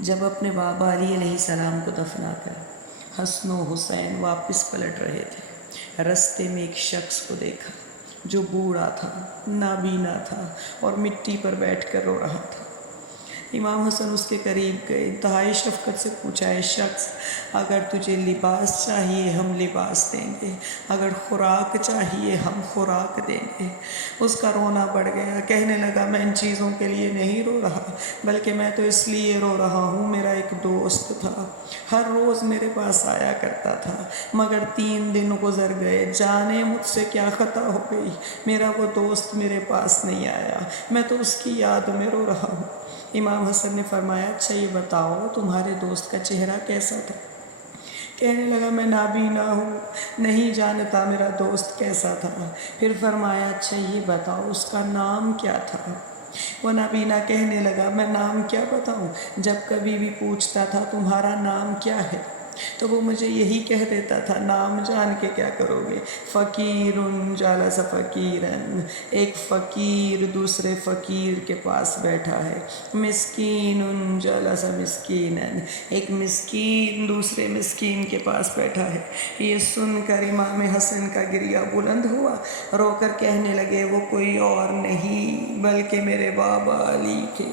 جب اپنے بابا علی علیہ السلام کو دفنا کر حسن و حسین واپس پلٹ رہے تھے، رستے میں ایک شخص کو دیکھا جو بوڑھا تھا، نابینا تھا اور مٹی پر بیٹھ کر رو رہا تھا۔ امام حسن اس کے قریب گئے، انتہائی شفقت سے پوچھا، اے شخص، اگر تجھے لباس چاہیے ہم لباس دیں گے، اگر خوراک چاہیے ہم خوراک دیں گے۔ اس کا رونا بڑھ گیا، کہنے لگا، میں ان چیزوں کے لیے نہیں رو رہا، بلکہ میں تو اس لیے رو رہا ہوں، میرا ایک دوست تھا، ہر روز میرے پاس آیا کرتا تھا، مگر 3 دن گزر گئے، جانے مجھ سے کیا خطا ہو گئی، میرا وہ دوست میرے پاس نہیں آیا، میں تو اس کی یاد میں رو رہا ہوں۔ امام حسن نے فرمایا، اچھا یہ بتاؤ تمہارے دوست کا چہرہ کیسا تھا؟ کہنے لگا، میں نابینا ہوں، نہیں جانتا میرا دوست کیسا تھا۔ پھر فرمایا، اچھا یہ بتاؤ اس کا نام کیا تھا؟ وہ نابینا کہنے لگا، میں نام کیا بتاؤں، جب کبھی بھی پوچھتا تھا تمہارا نام کیا ہے تو وہ مجھے یہی کہہ دیتا تھا، نام جان کے کیا کرو گے، فقیر جالس فقیرن، ایک فقیر دوسرے فقیر کے پاس بیٹھا ہے، مسکین جالس مسکینن، ایک مسکین دوسرے مسکین کے پاس بیٹھا ہے۔ یہ سن کر امام حسن کا گریہ بلند ہوا، رو کر کہنے لگے، وہ کوئی اور نہیں بلکہ میرے بابا علی تھے۔